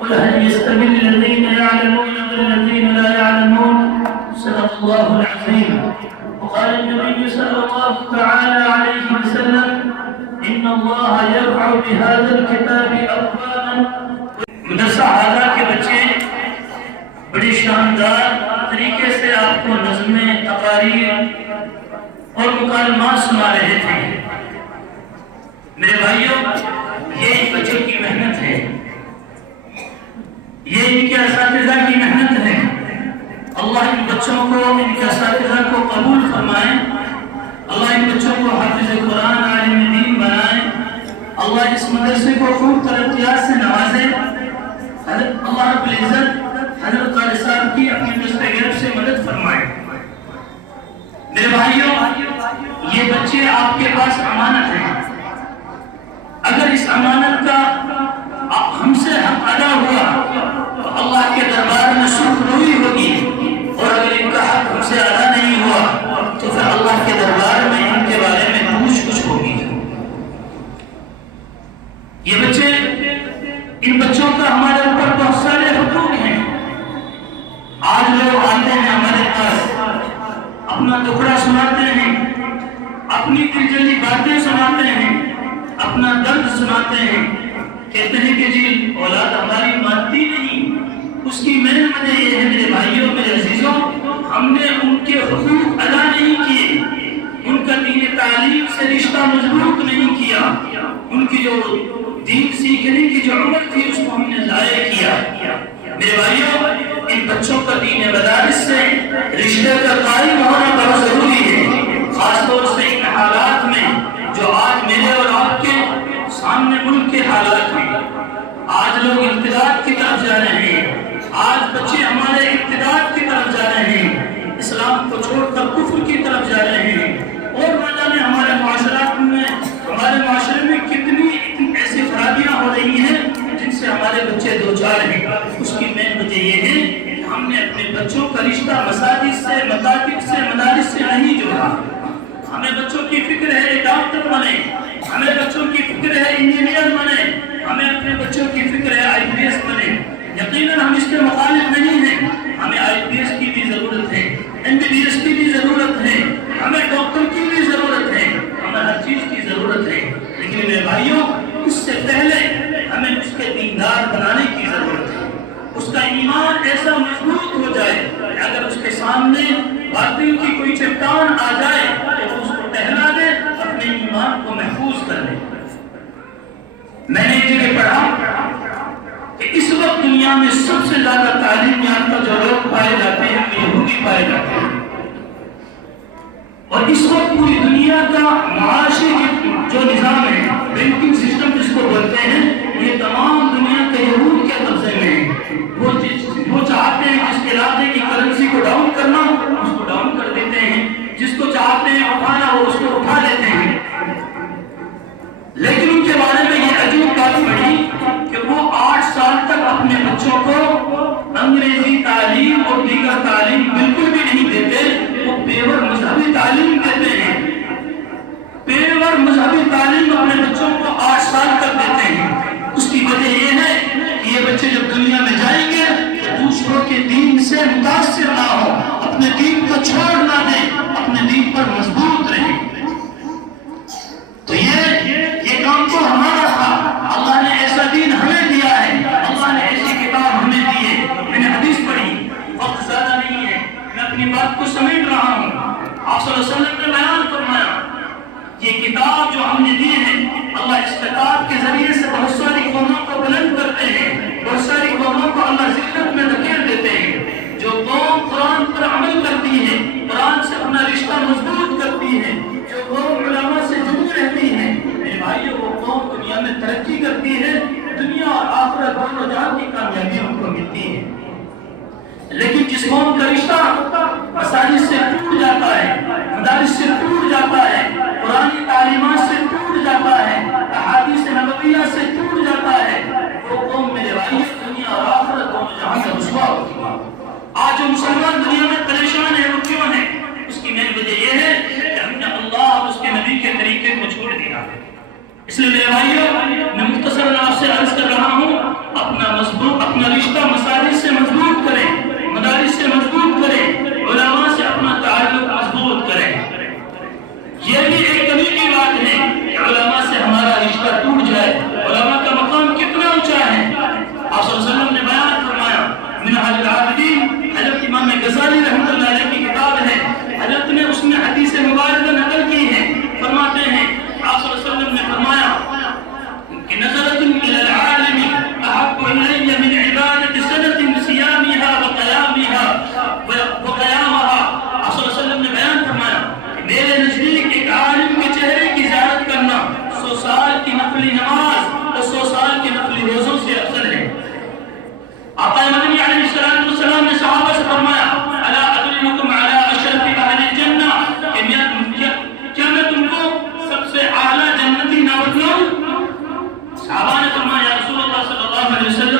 قل هل يستوي الذين يعلمون والذين لا يعلمون؟ صدق الله العظيم. وقال النبي صلى الله تعالى عليه وسلم إن الله يرفع بهذا الكتاب أقواما. مدرسہ اعلیٰ کے بچے بڑی شاندار طریقے سے آپ کو نظمیں، تقاریر اور مکالمات سنا رہے تھے. میرے بھائیوں، یہ ان بچوں کی محنت ہے، یہ ان کے اساتذہ کی محنت ہے. اللہ ان بچوں کو، ان کے اساتذہ کو قبول فرمائے. اللہ ان بچوں کو حافظ قرآن، عالم دین بنائے. اللہ اس مدرسے کو خوب ترقیات سے نوازے. اللہ رب العزت حضرت قاری صاحب کی اپنی دست گرفت سے مدد فرمائے. میرے بھائیوں، یہ بچے آپ کے پاس امانت ہیں. اگر اس امانت کا ہم سے حق ادا ہوا تو اللہ کے دربار میں سرخروئی ہوگی، اور اگر ان کا حق ہم سے ادا نہیں ہوا تو پھر اللہ کے دربار میں ان کے بارے میں کچھ ہوگی. یہ بچے، ان بچوں کا ہمارے اوپر بہت سارے حقوق ہیں. آج لوگ آتے ہیں ہمارے پاس، اپنا دکھڑا سناتے ہیں، اپنی دلجلی باتیں سناتے ہیں، اپنا درد سناتے ہیں. کہتے ہیں کہ جی اولاد ہماری مانتی نہیں. اس کی مین وجہ یہ ہے میرے بھائیوں، میرے عزیزوں، ہم نے ان کے حقوق ادا نہیں کیے، ان کا دین تعلیم سے رشتہ مضبوط نہیں کیا. ان کی جو دین سیکھنے کی جو عمر تھی اس کو ہم نے ضائع کیا. میرے بھائیوں، ان بچوں کا دین مدارس سے رشتے کا قائم ہونا بہت ضروری ہے، خاص طور سے ان حالات میں جو آج میرے اور آپ کے سامنے ملک کے حالات ہیں. آج لوگ ارتداد کی طرف جا رہے ہیں، آج بچے ہمارے ارتداد کی طرف جا رہے ہیں، اسلام کو چھوڑ کر کفر کی طرف جا رہے ہیں. اور نہ جانے ہمارے معاشرات میں، ہمارے معاشرے میں کتنی ایسی خرابیاں ہو رہی ہیں جن سے ہمارے بچے دوچار ہیں. اس کی مین وجہ یہ ہے کہ ہم نے اپنے بچوں کا رشتہ مساجد سے، مکاتب سے، مدارس سے نہیں جوڑا. ہمیں بچوں کی فکر ہے ڈاکٹر بنے، ہمیں بچوں کی فکر ہے انجینئر بنے، ہمیں اپنے بچوں کی فکر ہے IPS بنے. یقیناً ہم اس کے مخالف نہیں ہیں. ہمیں IPS کی بھی ضرورت ہے، MBBS کی بھی ضرورت ہے، ہمیں ڈاکٹر کی بھی ضرورت ہے، ہمیں ہر چیز کی ضرورت ہے. لیکن میرے بھائیوں، اس سے پہلے ہمیں اس کے دیندار بنانے کی ضرورت ہے. اس کا ایمان ایسا مضبوط ہو جائے کہ اگر اس کے سامنے باطل کی کوئی چٹان آ جائے تو اس کو ٹہلا دے، اپنے ایمان کو محفوظ کر لے. میں نے ایک جگہ پڑھا کہ اس وقت دنیا میں سب سے زیادہ تعلیم یافتہ جو لوگ پائے جاتے ہیں وہ یہودی پائے جاتے ہیں. اور اس وقت پوری دنیا کا معاشی جو نظام ہے، بینکنگ سسٹم جس کو بولتے ہیں، یہ تمام دنیا کے یہود کے قبضے میں ہے. وہ چاہتے ہیں جس علاقے کی کرنسی کو ڈاؤن کرنا اس کو ڈاؤن کر دیتے ہیں، جس کو چاہتے ہیں اٹھانا وہ اس کو اٹھا لیتے ہیں. لیکن ان کے بارے میں یہ عجیب بات پڑھی کہ وہ 8 سال تک اپنے بچوں کو انگریزی تعلیم اور دیگر تعلیم بالکل بھی نہیں دیتے. وہ پیور مذہبی تعلیم دیتے ہیں. پیور مذہبی تعلیم اپنے بچوں کو 8 سال تک دیتے ہیں. اس کی وجہ یہ ہے کہ یہ بچے جب دنیا میں جائیں گے تو دوسروں کے دین سے متاثر نہ ہو، اپنے دین کو چھوڑ نہ دیں، اپنے دین پر مضبوط رہیں. تو یہ کام تو ہمارا تھا. اللہ نے ایسا دین ہمیں دیا ہے، اللہ نے ایسی کتاب ہمیں دی ہے. میں نے حدیث پڑھی، وقت زیادہ نہیں ہے، میں اپنی بات کو سمیٹ رہا ہوں. آپ صلی اللہ علیہ وسلم نے بیان فرمایا یہ کتاب جو ہم نے دی ہے، اللہ اس کتاب کے ذریعے سے بہت ساری قوموں کو بلند کرتے ہیں، بہت ساری قوموں کو اللہ ذلت میں دھکیل دیتے ہیں. جو قوم قرآن پر عمل کرتی ہے، قرآن سے اپنا رشتہ مضبوط کرتی ہے، جو قوم علماء سے جڑی رہتی ہے، میرے بھائیوں وہ قوم دنیا میں ترقی کرتی ہے. دنیا اور آخرت دونوں جہان کی کامیابی ان کو ملتی ہے. لیکن جس قوم کا رشتہ مساجد سے ٹوٹ جاتا ہے، مدارس سے ٹوٹ جاتا ہے، قرآنی تعلیمات سے ٹوٹ جاتا ہے، احادیث نبویہ سے ٹوٹ جاتا ہے، وہ قوم میرے بھائی دنیا اور آخرت دونوں جہاں میں رسوا ہوتی ہے. آج جو مسلمان دنیا میں پریشان ہیں وہ کیوں ہیں؟ اس کی مین وجہ یہ ہے کہ ہم نے اللہ اور اس کے نبی کے طریقے کو چھوڑ دیا ہے. اس لیے میرے بھائیوں، میں مختصراً آپ سے عرض کر رہا ہوں، اپنا